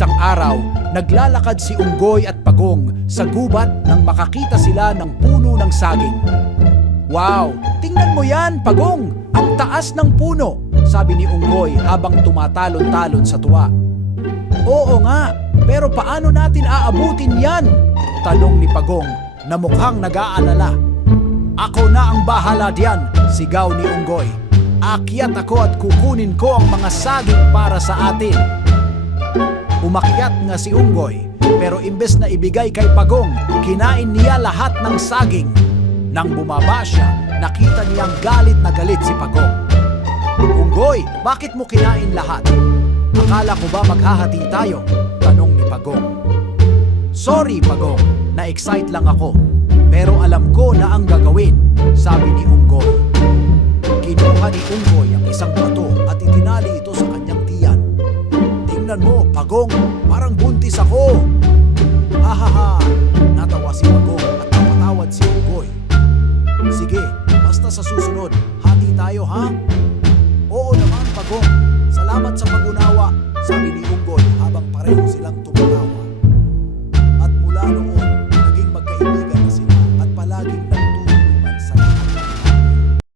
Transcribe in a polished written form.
Isang araw, naglalakad si Unggoy at Pagong sa gubat nang makakita sila ng puno ng saging. "Wow! Tingnan mo yan, Pagong! Ang taas ng puno!" sabi ni Unggoy habang tumatalon-talon sa tuwa. "Oo nga, pero paano natin aabutin yan?" tanong ni Pagong na mukhang nag-aalala. "Ako na ang bahala diyan," sigaw ni Unggoy. "Aakyat ako at kukunin ko ang mga saging para sa atin." Umakyat nga si Unggoy, pero imbes na ibigay kay Pagong, kinain niya lahat ng saging. Nang bumaba siya, nakita niyang galit na galit si Pagong. "Unggoy, bakit mo kinain lahat? Akala ko ba maghahati tayo?" tanong ni Pagong. "Sorry, Pagong, na-excite lang ako. Pero alam ko na ang gagawin," sabi ni Unggoy. Kinuha ni Unggoy ang isang bato at itinali ito sa kanyang tiyan. "Tingnan mo, Pagong, parang buntis ako." "Hahaha," natawa si Pagong at napatawad si Unggoy. "Sige, basta sa susunod, hati tayo ha?" "Oo naman, Pagong. Salamat sa pag-unawa," sabi ni Unggoy habang pareho silang tumayo.